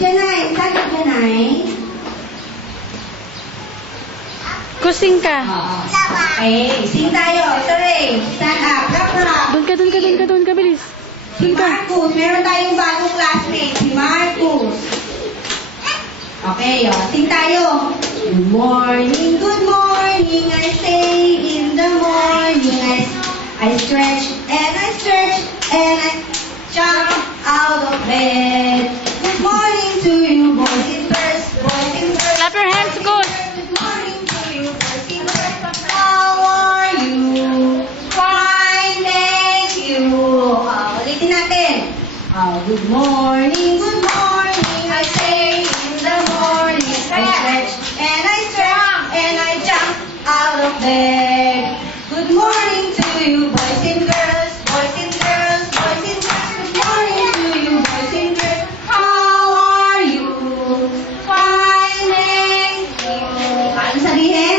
Janay, saan ka Janay? Kusing ka. Okay, sing tayo. Sorry, stand up. Rap. Doon ka, bilis. Si Marcus, meron tayong bagong classmate. Si Marcus. Okay, sing tayo. Good morning, I say in the morning. I stretch and I jump out of bed. Good morning to you, boys and girls. Clap your hands, good. Good morning to you, boys and girls. How are you? Fine, thank you. Ulitin natin. Good morning, I say in the morning. I stretch and I jump out of bed. Good morning to you, boys and girls. Good morning to you, boys and girls. How are you? Fine, thank you. Ano sabihin?